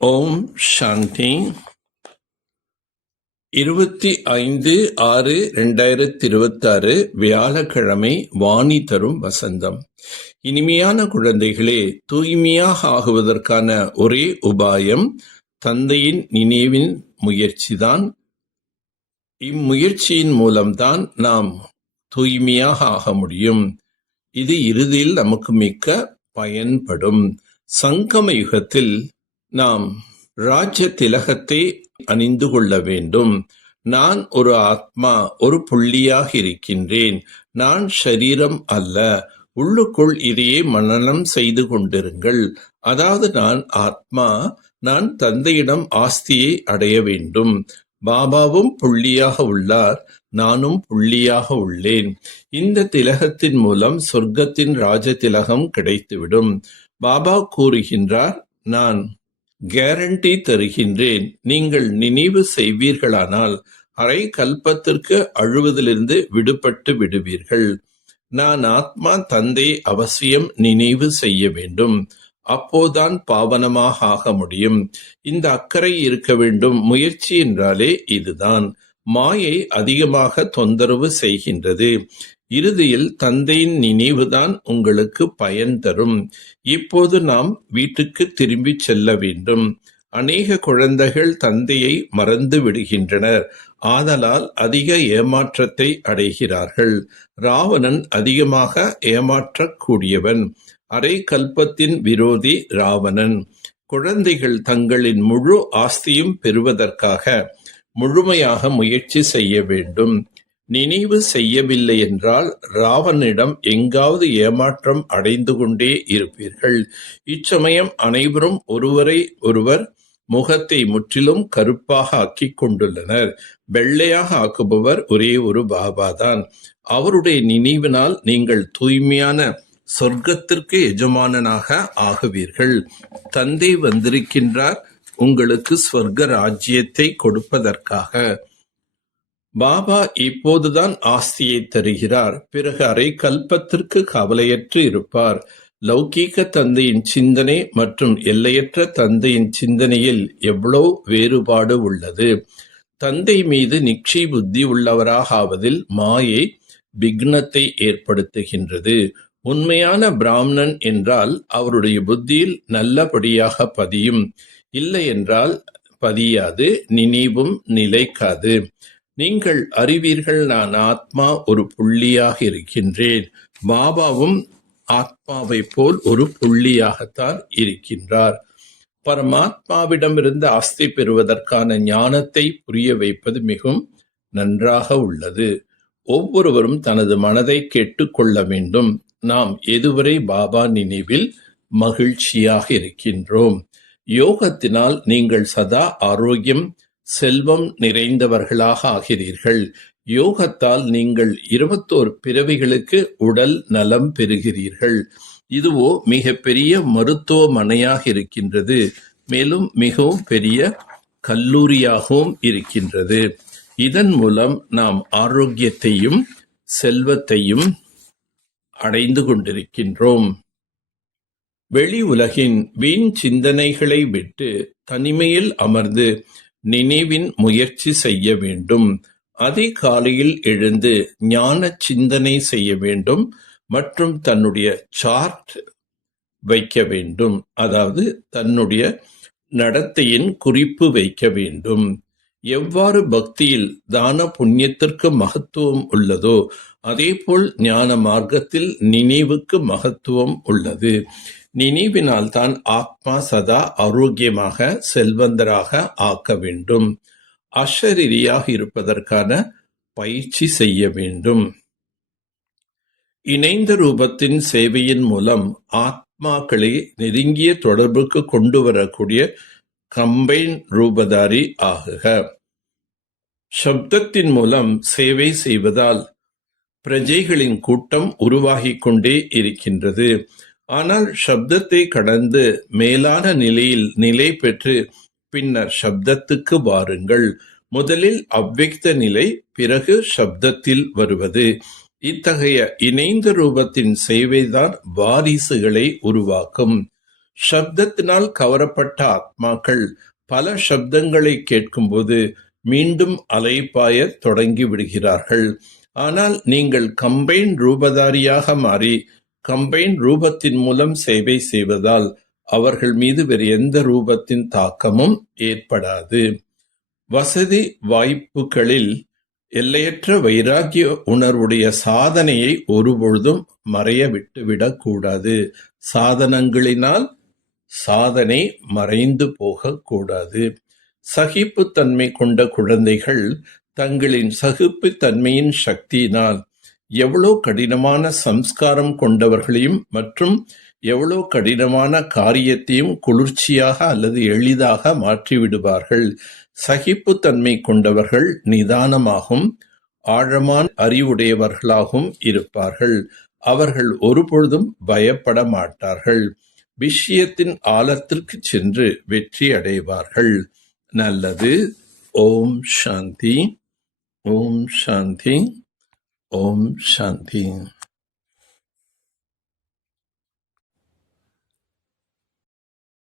ஓம் சாந்தி. 25/6/2026 வியாழக்கிழமை. வாணி தரும் வசந்தம். இனிமையான குழந்தைகளே, தூய்மையாக ஆகுவதற்கான ஒரே உபாயம் தந்தையின் நினைவின் முயற்சிதான். இம்முயற்சியின் மூலம்தான் நாம் தூய்மையாக ஆக முடியும். இது இறுதியில் நமக்கு மிக்க பயன்படும். சங்கம யுகத்தில் நாம் ராஜ்ய திலகத்தை அணிந்து கொள்ள வேண்டும். நான் ஒரு ஆத்மா, ஒரு புள்ளியாக இருக்கின்றேன். நான் ஷரீரம் அல்ல. உள்ளுக்குள் இதையே மனனம் செய்து கொண்டிருங்கள். அதாவது நான் ஆத்மா, நான் தந்தையிடம் ஆஸ்தியை அடைய வேண்டும். பாபாவும் புள்ளியாக உள்ளார், நானும் புள்ளியாக உள்ளேன். இந்த திலகத்தின் மூலம் சொர்க்கத்தின் ராஜ திலகம் கிடைத்துவிடும். பாபா கூறுகின்றார், நான் கேரண்டி தருகின்றேன். நீங்கள் நினைவு செய்வீர்களானால் அரை கல்பத்திற்கு அழுவதிலிருந்து விடுபட்டு விடுவீர்கள். நான் ஆத்மா, தந்தை அவசியம் நினைவு செய்ய வேண்டும். அப்போதான் பாவனமாக ஆக முடியும். இந்த அக்கறை இருக்க வேண்டும். முயற்சி என்றாலே இதுதான். மாயை அதிகமாக தொந்தரவு செய்கின்றது. இறுதியில் தந்தையின் நினைவுதான் உங்களுக்கு பயன் தரும். இப்போது நாம் வீட்டுக்கு திரும்பி செல்ல வேண்டும். அநேக குழந்தைகள் தந்தையை மறந்து விடுகின்றனர். ஆதலால் அதிக ஏமாற்றத்தை அடைகிறார்கள். ராவணன் அதிகமாக ஏமாற்றக்கூடியவன். அரை கல்பத்தின் விரோதி ராவணன். குழந்தைகள் தங்களின் முழு ஆஸ்தியும் பெறுவதற்காக முழுமையாக முயற்சி செய்ய வேண்டும். நினைவு செய்யவில்லை என்றால் ராவனிடம் எங்காவது ஏமாற்றம் அடைந்து கொண்டே இருப்பீர்கள். இச்சமயம் அனைவரும் ஒருவரை ஒருவர் முகத்தை முற்றிலும் கருப்பாக ஆக்கிக் கொண்டுள்ளனர். வெள்ளையாக ஆக்குபவர் ஒரே ஒரு பாபாதான். அவருடைய நினைவினால் நீங்கள் தூய்மையான சொர்க்கத்திற்கு எஜமானனாக ஆகுவீர்கள். தந்தை வந்திருக்கின்றார் உங்களுக்கு ஸ்வர்க ராஜ்யத்தை கொடுப்பதற்காக. பாபா இப்போதுதான் ஆஸ்தியை தருகிறார். பிறகு அரை கல்பத்திற்கு கவலையற்று இருப்பார். லௌகீக தந்தையின் சிந்தனை மற்றும் எல்லையற்ற தந்தையின் சிந்தனையில் எவ்வளவு வேறுபாடு உள்ளது. தந்தை மீது நிச்சய புத்தி உள்ளவராக ஆவதில் மாயை விக்னத்தை ஏற்படுத்துகின்றது. உண்மையான பிராமணன் என்றால் அவருடைய புத்தியில் நல்லபடியாக பதியும். இல்லை என்றால் பதியாது, நினைவும் நிலைக்காது. நீங்கள் அறிவீர்கள், நான் ஆத்மா ஒரு புள்ளியாக இருக்கின்றேன். பாபாவும் ஆத்மாவை போல் ஒரு புள்ளியாகத்தான் இருக்கின்றார். பரமாத்மாவிடமிருந்து ஆஸ்தி பெறுவதற்கான ஞானத்தை புரிய வைப்பது மிகவும் நன்றாக உள்ளது. ஒவ்வொருவரும் தனது மனதை கேட்டுக்கொள்ள வேண்டும். நாம் எதுவரை பாபா நினைவில் மகிழ்ச்சியாக இருக்கின்றோம். யோகத்தினால் நீங்கள் சதா ஆரோக்கியம், செல்வம் நிறைந்தவர்களாக ஆகிறீர்கள். யோகத்தால் நீங்கள் 21 பிறவிகளுக்கு உடல் நலம் பெறுகிறீர்கள். இதுவோ மிக பெரிய மருத்துவமனையாக இருக்கின்றது. மேலும் மிகவும் பெரிய கல்லூரியாகவும் இருக்கின்றது. இதன் மூலம் நாம் ஆரோக்கியத்தையும் செல்வத்தையும் அடைந்து கொண்டிருக்கின்றோம். வெளி உலகின் வீண் சிந்தனைகளை விட்டு தனிமையில் அமர்ந்து நினைவின் முயற்சி செய்ய வேண்டும். அதிகாலையில் எழுந்து ஞான சிந்தனை செய்ய வேண்டும் மற்றும் தன்னுடைய சார்ட் வைக்க வேண்டும். அதாவது தன்னுடைய நடத்தையின் குறிப்பு வைக்க வேண்டும். எவ்வாறு பக்தியில் தான புண்ணியத்திற்கு மகத்துவம் உள்ளதோ அதேபோல் ஞான மார்க்கத்தில் நினைவுக்கு மகத்துவம் உள்ளது. நினைவினால் தான் ஆத்மா சதா ஆரோக்கியமாக செல்வந்தராக ஆக்க வேண்டும். அஷரீரியாக இருப்பதற்கான பயிற்சி செய்ய வேண்டும். இணைந்த ரூபத்தின் சேவையின் மூலம் ஆத்மாக்களை நெருங்கிய தொடர்புக்கு கொண்டு வரக்கூடிய கம்பைன் ரூபதாரி ஆகுக. சப்தத்தின் மூலம் சேவை செய்வதால் பிரஜைகளின் கூட்டம் உருவாகிக் கொண்டே இருக்கின்றது. ஆனால் சப்தத்தை கடந்து மேலான நிலையில் நிலை பெற்று பின்னர் சப்தத்துக்கு வாருங்கள். முதலில் அவ்வக்த நிலை, பிறகு சப்தத்தில் வருவது. இத்தகைய இணைந்த ரூபத்தின் சேவைதான் வாரிசுகளை உருவாக்கும். சப்தத்தினால் கவரப்பட்ட ஆத்மாக்கள் பல சப்தங்களை கேட்கும்போது மீண்டும் அலைபாயத் தொடங்கி விடுகிறார்கள். ஆனால் நீங்கள் கம்பைன் ரூபதாரியாக மாறி கம்பைன் ரூபத்தின் மூலம் சேவை செய்வதால் அவர்கள் மீது வேறு எந்த ரூபத்தின் தாக்கமும் ஏற்படாது. வசதி வாய்ப்புகளில் எல்லையற்ற வைராகிய உணர்வுடைய சாதனையை ஒருபொழுதும் மறைய விட்டுவிடக் கூடாது. சாதனங்களினால் சாதனை மறைந்து போகக்கூடாது. சகிப்புத்தன்மை கொண்ட குழந்தைகள் தங்களின் சகிப்புத்தன்மையின் சக்தியினால் எவ்வளோ கடினமான சம்ஸ்காரம் கொண்டவர்களையும் மற்றும் எவ்வளோ கடினமான காரியத்தையும் குளிர்ச்சியாக அல்லது எளிதாக மாற்றிவிடுவார்கள். சகிப்புத்தன்மை கொண்டவர்கள் நிதானமாகவும் ஆழமான அறிவுடையவர்களாகவும் இருப்பார்கள். அவர்கள் ஒருபொழுதும் பயப்பட மாட்டார்கள். விஷயத்தின் ஆழத்திற்கு சென்று வெற்றி அடைவார்கள். நல்லது. ஓம் சாந்தி. ஓம் சாந்தி. ஓம் சாந்தி.